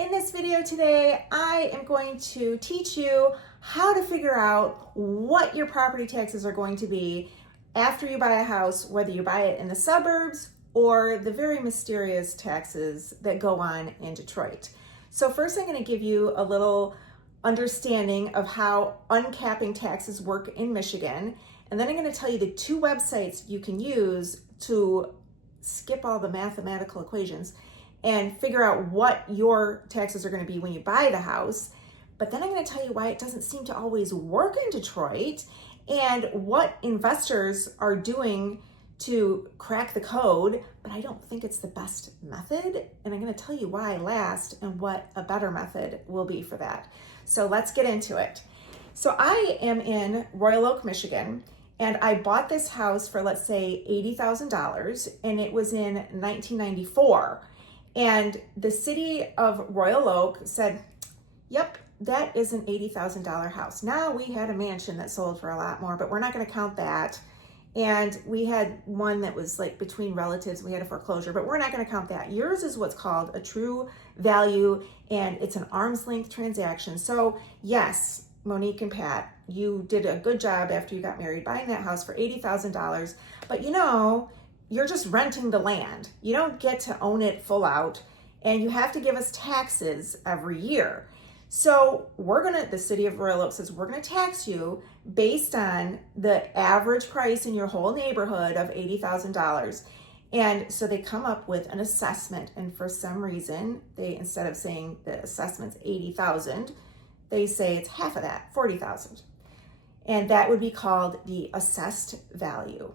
In this video today, I am going to teach you how to figure out what your property taxes are going to be after you buy a house, whether you buy it in the suburbs or the very mysterious taxes that go on in Detroit. So first I'm going to give you a little understanding of how uncapping taxes work in Michigan, and then I'm going to tell you the two websites you can use to skip all the mathematical equations and figure out what your taxes are going to be when you buy the house. But then I'm going to tell you why it doesn't seem to always work in Detroit and what investors are doing to crack the code, but I don't think it's the best method. And I'm going to tell you why last and what a better method will be for that. So let's get into it. So I am in Royal Oak, Michigan, and I bought this house for, let's say, $80,000, and it was in 1994. And the city of Royal Oak said, yep, that is an $80,000 house. Now we had a mansion that sold for a lot more, but we're not going to count that. And we had one that was like between relatives. We had a foreclosure, but we're not going to count that. Yours is what's called a true value, and it's an arm's length transaction. So yes, Monique and Pat, you did a good job after you got married buying that house for $80,000. But you know, you're just renting the land. You don't get to own it full out, and you have to give us taxes every year. So the city of Royal Oak says, we're gonna tax you based on the average price in your whole neighborhood of $80,000. And so they come up with an assessment, and for some reason, instead of saying the assessment's $80,000, they say it's half of that, $40,000. And that would be called the assessed value,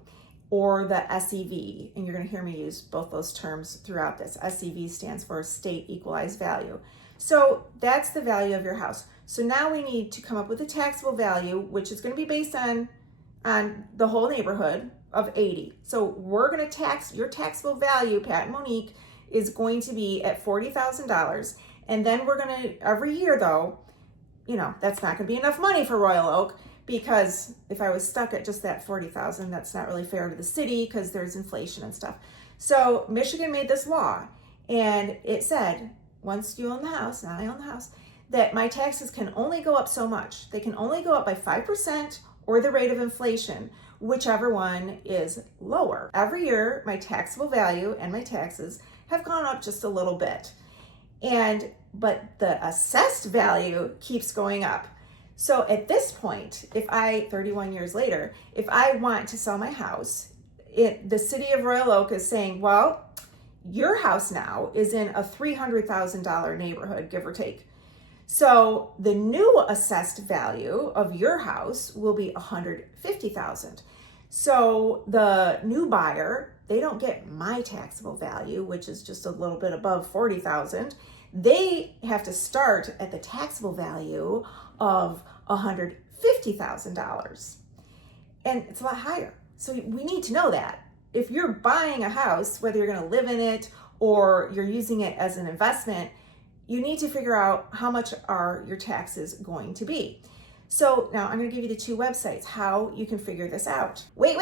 or the SEV, and you're going to hear me use both those terms throughout this. SEV stands for State Equalized Value. So that's the value of your house. So now we need to come up with a taxable value, which is going to be based on the whole neighborhood of 80. So we're going to tax your taxable value, Pat and Monique, is going to be at $40,000. And then we're going to, every year though, you know, that's not going to be enough money for Royal Oak, because if I was stuck at just that $40,000, that's not really fair to the city because there's inflation and stuff. So Michigan made this law, and it said, once you own the house, now I own the house, that my taxes can only go up so much. They can only go up by 5% or the rate of inflation, whichever one is lower. Every year, my taxable value and my taxes have gone up just a little bit. But the assessed value keeps going up. So at this point, 31 years later, if I want to sell my house, the city of Royal Oak is saying, well, your house now is in a $300,000 neighborhood, give or take. So the new assessed value of your house will be $150,000. So the new buyer, they don't get my taxable value, which is just a little bit above $40,000. They have to start at the taxable value of $150,000. And it's a lot higher. So we need to know that. If you're buying a house, whether you're going to live in it or you're using it as an investment, you need to figure out how much are your taxes going to be. So now I'm going to give you the two websites, how you can figure this out. Wait.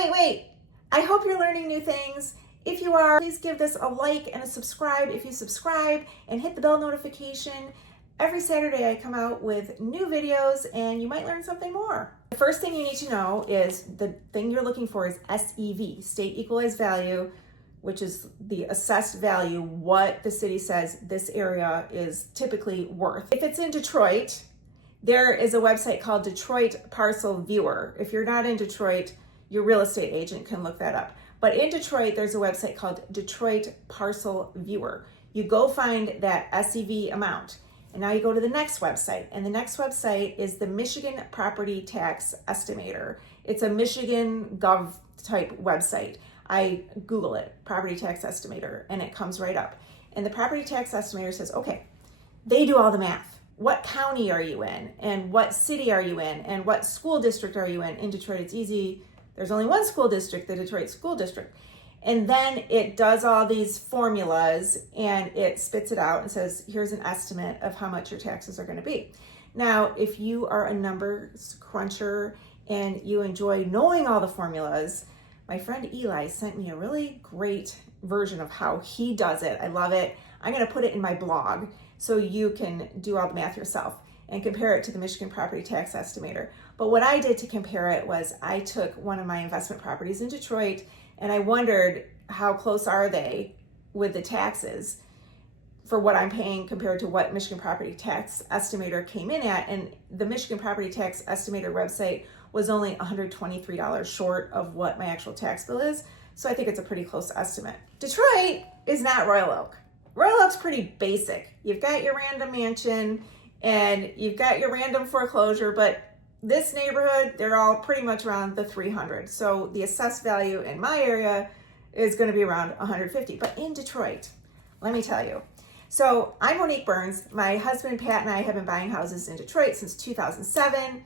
I hope you're learning new things. If you are, please give this a like and a subscribe. If you subscribe and hit the bell notification, every Saturday I come out with new videos and you might learn something more. The first thing you need to know is the thing you're looking for is SEV, State Equalized Value, which is the assessed value, what the city says this area is typically worth. If it's in Detroit, there is a website called Detroit Parcel Viewer. If you're not in Detroit, your real estate agent can look that up. But in Detroit, there's a website called Detroit Parcel Viewer. You go find that SEV amount. And now you go to the next website, and the next website is the Michigan Property Tax Estimator. It's a Michigan Gov type website. I Google it, Property Tax Estimator, and it comes right up. And the Property Tax Estimator says, okay, they do all the math. What county are you in? And what city are you in? And what school district are you in? In Detroit, it's easy. There's only one school district, the Detroit School District. And then it does all these formulas and it spits it out and says, here's an estimate of how much your taxes are going to be. Now, if you are a numbers cruncher and you enjoy knowing all the formulas, my friend Eli sent me a really great version of how he does it. I love it. I'm going to put it in my blog so you can do all the math yourself and compare it to the Michigan Property Tax Estimator. But what I did to compare it was I took one of my investment properties in Detroit and I wondered how close are they with the taxes for what I'm paying compared to what Michigan Property Tax Estimator came in at. And the Michigan Property Tax Estimator website was only $123 short of what my actual tax bill is. So I think it's a pretty close estimate. Detroit is not Royal Oak. Royal Oak's pretty basic. You've got your random mansion and you've got your random foreclosure, but this neighborhood, they're all pretty much around the 300. So the assessed value in my area is going to be around 150. But in Detroit, let me tell you. So I'm Monique Burns. My husband Pat and I have been buying houses in Detroit since 2007.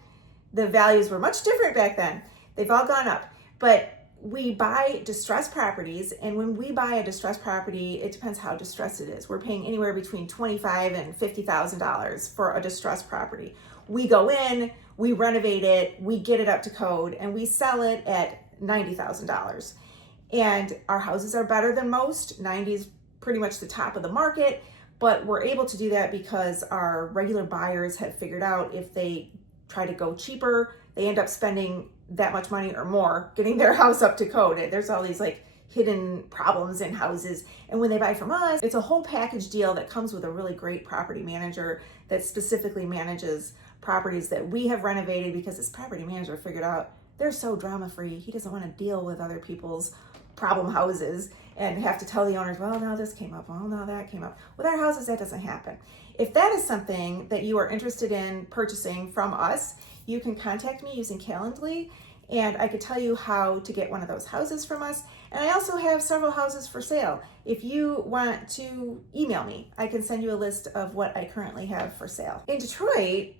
The values were much different back then. They've all gone up. But we buy distressed properties, and when we buy a distressed property, it depends how distressed it is. We're paying anywhere between $25,000 and $50,000 for a distressed property. We go in, we renovate it, we get it up to code, and we sell it at $90,000. And our houses are better than most. 90 is pretty much the top of the market, but we're able to do that because our regular buyers have figured out if they try to go cheaper, they end up spending that much money or more getting their house up to code. There's all these like hidden problems in houses. And when they buy from us, it's a whole package deal that comes with a really great property manager that specifically manages properties that we have renovated, because this property manager figured out they're so drama free. He doesn't want to deal with other people's problem houses and have to tell the owners, well, no, this came up, well, no, that came up. With our houses, that doesn't happen. If that is something that you are interested in purchasing from us, you can contact me using Calendly, and I could tell you how to get one of those houses from us. And I also have several houses for sale. If you want to email me, I can send you a list of what I currently have for sale. In Detroit,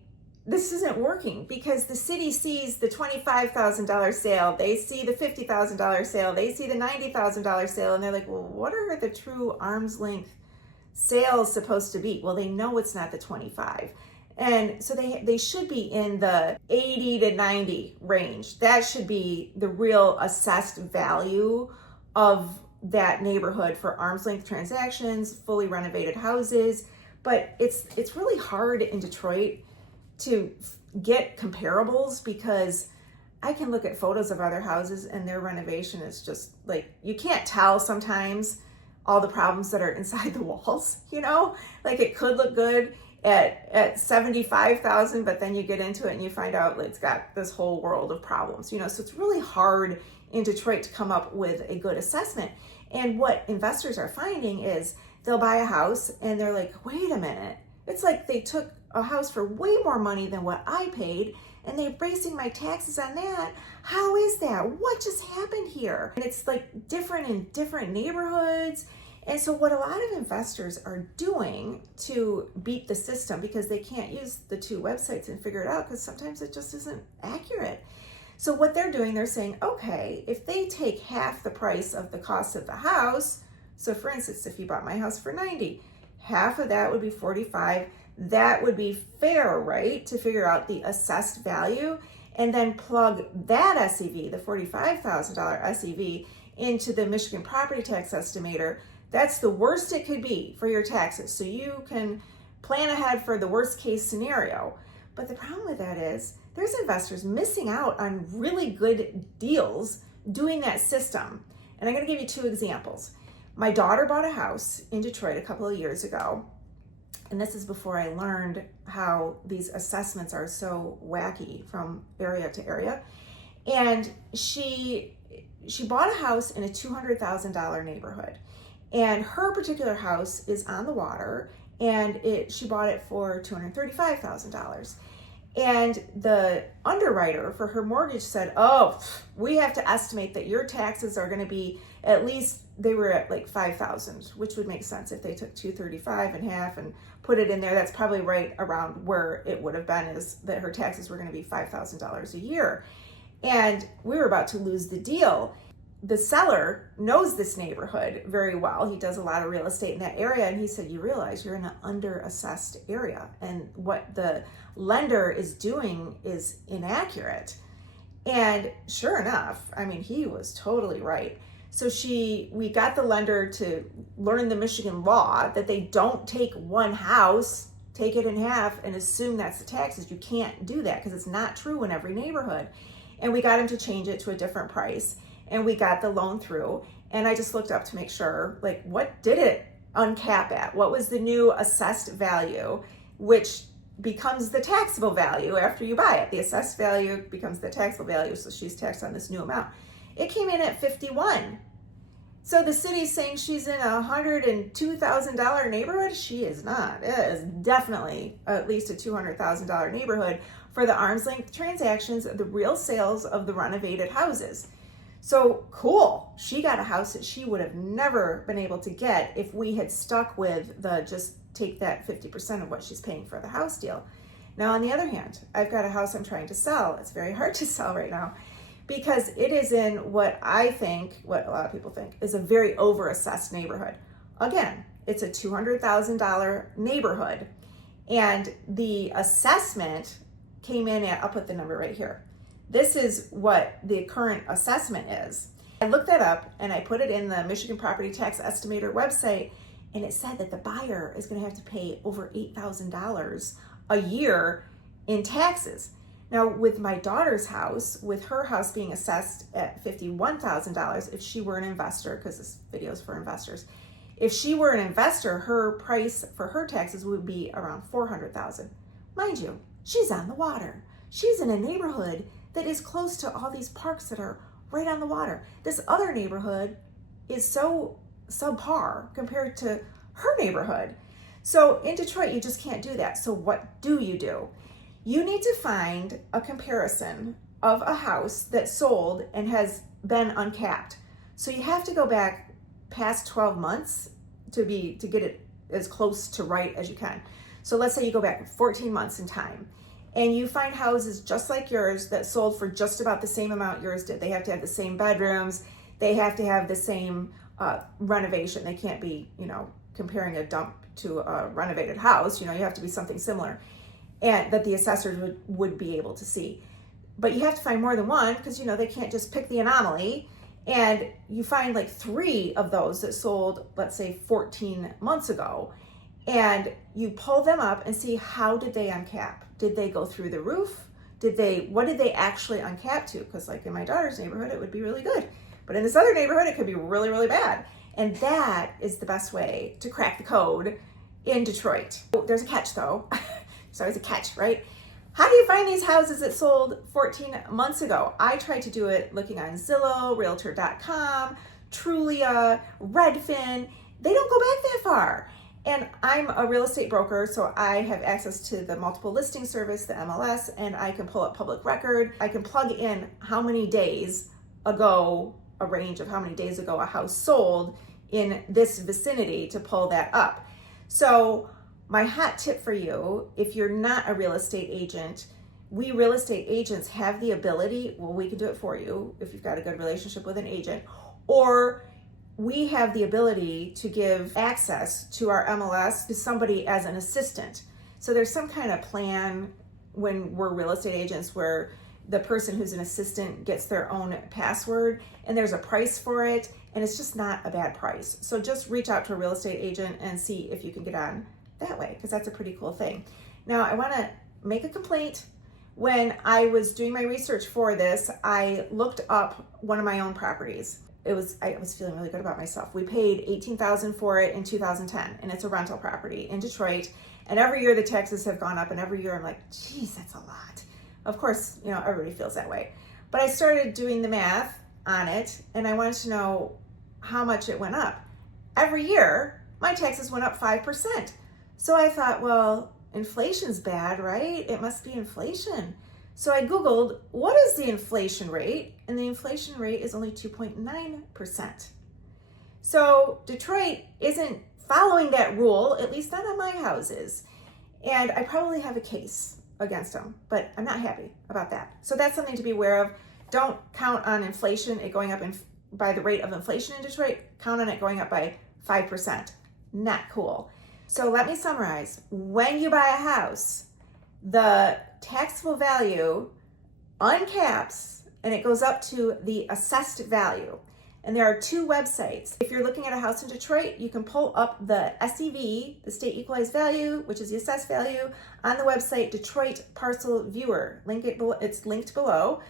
this isn't working because the city sees the $25,000 sale, they see the $50,000 sale, they see the $90,000 sale, and they're like, well, what are the true arm's length sales supposed to be? Well, they know it's not the 25. And so they should be in the 80 to 90 range. That should be the real assessed value of that neighborhood for arm's length transactions, fully renovated houses. But it's really hard in Detroit to get comparables because I can look at photos of other houses and their renovation is just like, you can't tell sometimes all the problems that are inside the walls, you know? Like it could look good at 75,000, but then you get into it and you find out it's got this whole world of problems, you know? So it's really hard in Detroit to come up with a good assessment. And what investors are finding is they'll buy a house and they're like, wait a minute, it's like they took a house for way more money than what I paid and they're basing my taxes on that. How is that? What just happened here? And it's like different in different neighborhoods. And so what a lot of investors are doing to beat the system, because they can't use the two websites and figure it out because sometimes it just isn't accurate. So what they're doing, they're saying, okay, if they take half the price of the cost of the house, so for instance, if you bought my house for 90, half of that would be 45. That would be fair, right? To figure out the assessed value and then plug that SEV, the $45,000 SEV, into the Michigan Property Tax Estimator. That's the worst it could be for your taxes. So you can plan ahead for the worst case scenario. But the problem with that is there's investors missing out on really good deals doing that system. And I'm going to give you two examples. My daughter bought a house in Detroit a couple of years ago. And this is before I learned how these assessments are so wacky from area to area. And she bought a house in a $200,000 neighborhood. And her particular house is on the water, and she bought it for $235,000. And the underwriter for her mortgage said, oh, we have to estimate that your taxes are going to be at least, they were at like $5,000, which would make sense if they took $235 and half and put it in there. That's probably right around where it would have been, is that her taxes were going to be $5,000 a year. And we were about to lose the deal. The seller knows this neighborhood very well. He does a lot of real estate in that area. And he said, you realize you're in an underassessed area. And what the lender is doing is inaccurate. And sure enough, I mean, he was totally right. So we got the lender to learn the Michigan law that they don't take one house, take it in half, and assume that's the taxes. You can't do that because it's not true in every neighborhood. And we got him to change it to a different price, and we got the loan through. And I just looked up to make sure, like, what did it uncap at? What was the new assessed value, which becomes the taxable value after you buy it? The assessed value becomes the taxable value, so she's taxed on this new amount. It came in at 51. So the city's saying she's in a $102,000 neighborhood. She is not. It is definitely at least a $200,000 neighborhood for the arm's length transactions, the real sales of the renovated houses. So cool. She got a house that she would have never been able to get if we had stuck with the just take that 50% of what she's paying for the house deal. Now, on the other hand, I've got a house I'm trying to sell. It's very hard to sell right now, because it is in what I think, what a lot of people think, is a very overassessed neighborhood. Again, it's a $200,000 neighborhood, and the assessment came in at, I'll put the number right here. This is what the current assessment is. I looked that up and I put it in the Michigan Property Tax Estimator website, and it said that the buyer is going to have to pay over $8,000 a year in taxes. Now, with my daughter's house, with her house being assessed at $51,000, if she were an investor, because this video is for investors, if she were an investor, her price for her taxes would be around $400,000. Mind you, she's on the water. She's in a neighborhood that is close to all these parks that are right on the water. This other neighborhood is so subpar compared to her neighborhood. So in Detroit, you just can't do that. So what do? You need to find a comparison of a house that sold and has been uncapped. So you have to go back past 12 months to get it as close to right as you can. So let's say you go back 14 months in time and you find houses just like yours that sold for just about the same amount yours did. They have to have the same bedrooms. They have to have the same renovation. They can't be, comparing a dump to a renovated house. You have to be something similar, and that the assessors would be able to see. But you have to find more than one, because they can't just pick the anomaly. And you find like 3 of those that sold, let's say 14 months ago, and you pull them up and see, how did they uncap? Did they go through the roof? What did they actually uncap to? Because like in my daughter's neighborhood, it would be really good. But in this other neighborhood, it could be really, really bad. And that is the best way to crack the code in Detroit. There's a catch though. There's always a catch, right? How do you find these houses that sold 14 months ago? I tried to do it looking on Zillow, Realtor.com, Trulia, Redfin. They don't go back that far. And I'm a real estate broker, so I have access to the multiple listing service, the MLS, and I can pull up public record. I can plug in how many days ago, a range of how many days ago a house sold in this vicinity to pull that up. So my hot tip for you, if you're not a real estate agent, we real estate agents have the ability, we can do it for you if you've got a good relationship with an agent, or we have the ability to give access to our MLS to somebody as an assistant. So there's some kind of plan when we're real estate agents where the person who's an assistant gets their own password, and there's a price for it, and it's just not a bad price. So just reach out to a real estate agent and see if you can get on that way, because that's a pretty cool thing. Now, I want to make a complaint. When I was doing my research for this, I looked up one of my own properties. I was feeling really good about myself. We paid $18,000 for it in 2010, and it's a rental property in Detroit. And every year the taxes have gone up, and every year I'm like, geez, that's a lot. Of course, everybody feels that way. But I started doing the math on it, and I wanted to know how much it went up. Every year, my taxes went up 5%. So I thought, well, inflation's bad, right? It must be inflation. So I Googled, what is the inflation rate? And the inflation rate is only 2.9%. So Detroit isn't following that rule, at least not on my houses. And I probably have a case against them, but I'm not happy about that. So that's something to be aware of. Don't count on inflation, it going up by the rate of inflation in Detroit. Count on it going up by 5%. Not cool. So let me summarize. When you buy a house, the taxable value uncaps and it goes up to the assessed value. And there are two websites. If you're looking at a house in Detroit, you can pull up the SEV, the State Equalized Value, which is the assessed value, on the website Detroit Parcel Viewer. It's linked below.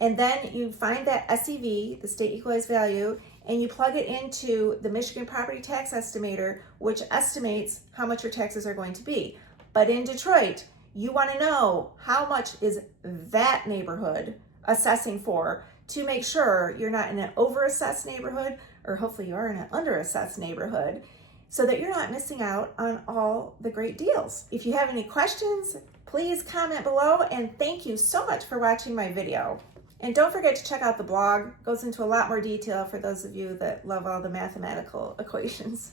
And then you find that SEV, the State Equalized Value, and you plug it into the Michigan Property Tax Estimator, which estimates how much your taxes are going to be. But in Detroit, you want to know how much is that neighborhood assessing for, to make sure you're not in an overassessed neighborhood, or hopefully you are in an underassessed neighborhood, so that you're not missing out on all the great deals. If you have any questions, please comment below, and thank you so much for watching my video. And don't forget to check out the blog. It goes into a lot more detail for those of you that love all the mathematical equations.